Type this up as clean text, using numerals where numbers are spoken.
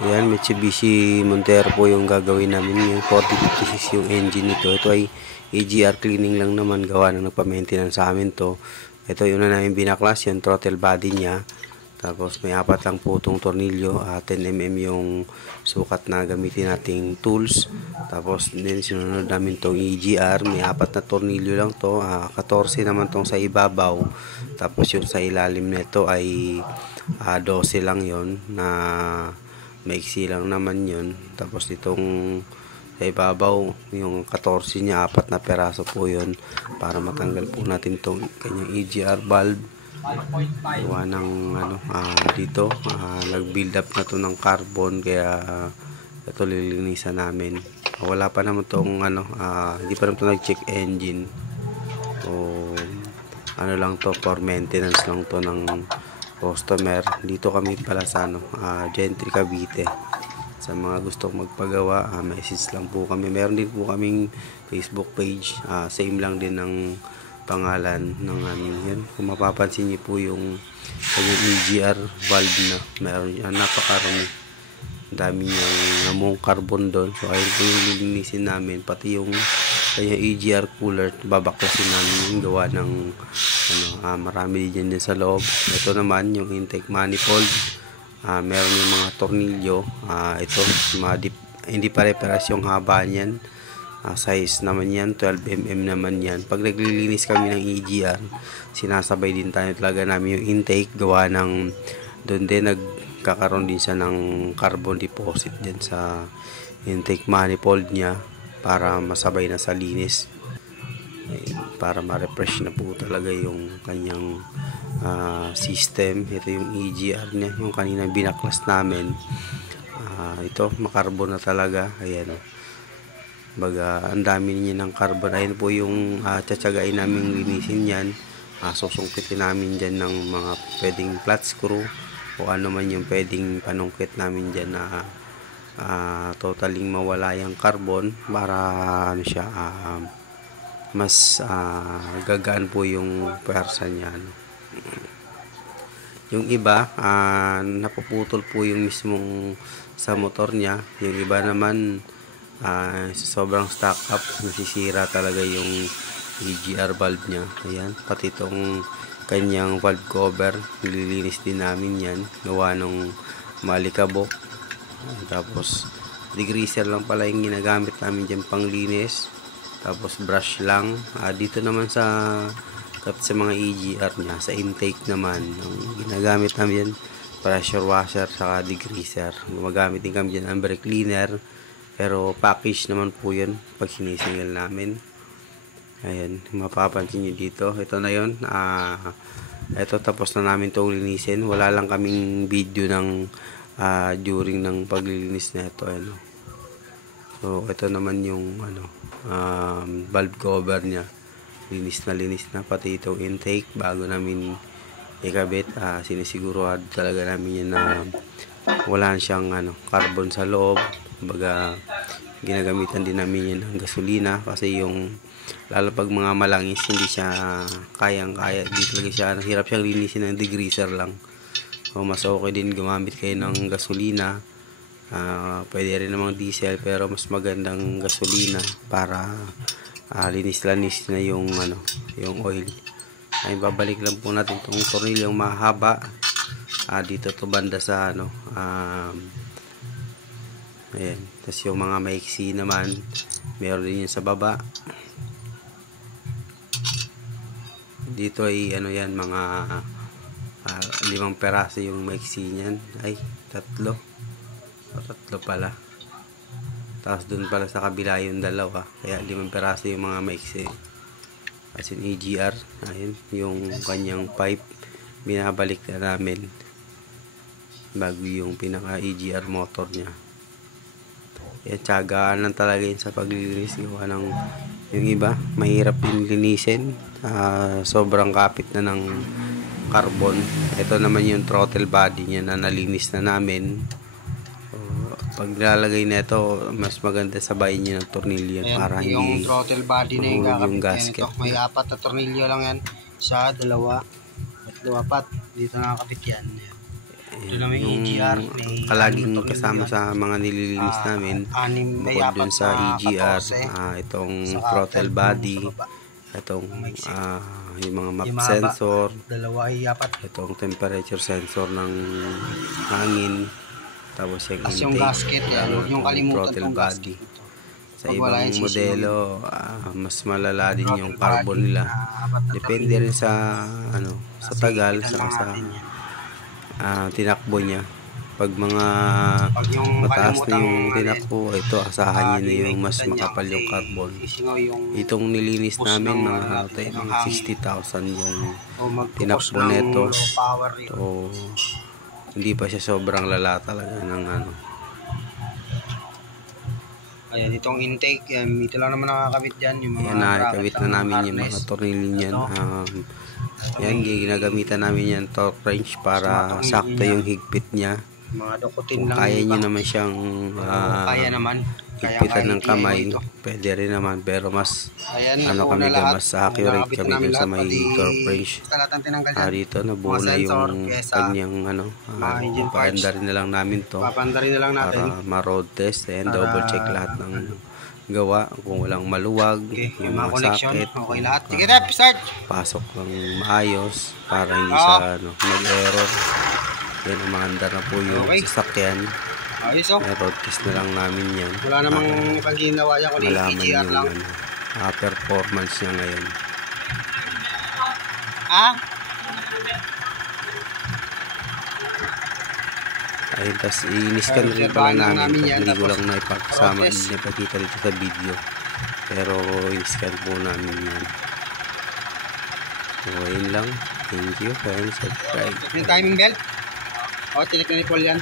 Ayan, Mitsubishi Montero po yung gagawin namin. Yung 4056 yung engine nito. Ito ay AGR cleaning lang naman. Gawa na nagpa-maintenance sa amin to. Ito yung na namin binaklas, yung throttle body niya. Tapos may apat lang po itong tornilyo. 10mm yung sukat na gamitin nating tools. Tapos din sinunod namin itong EGR. May apat na tornilyo lang to. 14 naman tong sa ibabaw. Tapos yung sa ilalim nito ay 12 lang yon na maiksi lang naman yun. Tapos itong sa ibabaw yung 14 niya, apat na peraso po yun para matanggal po natin itong kanyang EGR valve. Gawa ng dito nag build up na to ng carbon, kaya ito lilinisan namin. Wala pa naman tong hindi pa naman to nag check engine, o lang to, for maintenance lang to ng customer. Dito kami pala sa Gentry, Cavite. Sa mga gustong magpagawa, message lang po kami. Meron din po kaming Facebook page, same lang din ng pangalan ng aming yan. Kung mapapansin niyo po yung EGR valve na meron yan, napakarami, dami niyang namong carbon doon. So ayun po yung lilinisin namin, pati yung kaya EGR cooler babaklasin namin yung gawa ng marami din sa loob. Ito naman yung intake manifold, meron yung mga tornilyo, ito hindi pare-pares yung haba niyan. Size naman yan, 12mm naman yan. Pag naglilinis kami ng EGR, sinasabay din tayo talaga namin yung intake, gawa ng doon din nagkakaroon din siya ng carbon deposit din sa intake manifold niya para masabay na sa linis. Para ma-refresh na po talaga yung kanyang system. Ito yung EGR niya, yung kanina binaklas namin. Ito makarbon na talaga. Ayan, baga ang dami niya ng carbon. Ayun po yung tsatsagain namin linisin yan. Susungkitin namin dyan ng mga pwedeng flat screw o ano man yung pwedeng panungkit namin dyan na totaling mawala yung carbon, para mas gagaan po yung pwersa niya. Yung iba napuputol po yung mismong sa motor niya. Yung iba naman sobrang stock up, nasisira talaga yung EGR valve niya. Ayan, pati itong kanyang valve cover nililinis din namin yan, gawa ng malikabok. Tapos degreaser lang pala yung ginagamit namin dyan panglinis, tapos brush lang. Dito naman sa mga EGR niya, sa intake naman, yung ginagamit namin yan, pressure washer saka degreaser. Gumagamit din kami dyan ng brake cleaner, pero package naman po yun pag sinisingil namin. Ayan, mapapansin nyo dito. Ito na yun. Ito, tapos na namin itong linisin. Wala lang kaming video ng during ng paglilinis na ito. So ito naman yung valve cover nya. Linis na pati itong intake bago namin ikabit. Sinisigurado talaga namin yan na wala siyang carbon sa loob. Baga ginagamitan din namin yan ng gasolina, kasi yung lalo pag mga malangis hindi siya kayang-kaya, di talaga siya, hirap siyang linisin ng degreaser lang. So mas okay din gumamit kayo ng gasolina. Pwede rin namang diesel, pero mas magandang gasolina para linis-lanis na yung yung oil. Ay babalik lang po natin itong tornilyong mahaba dito to banda sa ayan. Tapos yung mga maiksi naman meron din yun sa baba. Dito ay yan, mga 5 peraso yung maiksi niyan. Ay, 3 pala. Tapos dun pala sa kabila yung 2, kaya 5 peraso yung mga maiksi. As in EGR, ayun yung kanyang pipe, binabalik na namin bago yung pinaka EGR motor niya. Kaya tsagaan lang talaga yun sa paglilinis. Gawa ng yung iba mahirap din linisin, sobrang kapit na ng carbon. Ito naman yung throttle body niya na nalinis na namin. Pag nilalagay na ito, mas maganda sabayin niyo ng tornilyo para hindi yung throttle body na yung kakabit gasket. May 4 na tornilyo lang yan, 1, 2, 3, 4 dito nakakabit yan. Ito naman yung EGR. Kalaging kasama sa mga nililinis namin. Bukod dun sa EGR, itong throttle body, itong yung mga map sensor, itong temperature sensor ng hangin, tapos yung yung intake, gasket, yung kalimutan throttle tong body. gasket. Sa ibang modelo, mas malala din yung carbon nila. Depende rin sa sa tagal, sa tinakbo niya. Pag mga mataas na yung tinakbo, ito asahan niyo na yung mas makapal yung carbon. Itong nilinis namin mga 60,000 yung tinakbo nito. So, hindi pa siya sobrang lala talaga ng Ayan, itong intake, ito lang naman nakakabit dyan. Yung mga nakakabit na namin yung mga tornilyo niyan. Yan, ginagamitan namin yan torque wrench para sakto yung higpit niya. Kung kaya nyo naman siyang higpitan ng kamay, pwede rin naman, pero mas mas accurate kami dun sa may torque wrench. Dito nabuo na yung kanyang papaandarin na lang namin to para ma-road test and double check lahat ng gawa, kung walang maluwag, yung mga socket, pasok ng maayos para hindi sa mag-error. Yan, umandar na po yung sasakyan. Road test na lang namin yan. Wala namang ibang ginawa yan, kundi EGR lang. Performance niya ngayon. Ayun, tas i-scan rin pala namin. Hindi ko lang naipakasama, hindi napakita dito sa video. Pero i-scan po namin yan. So, ayun lang. Thank you, friends. Subscribe. Yung timing belt? Tinik na ni Paul yan.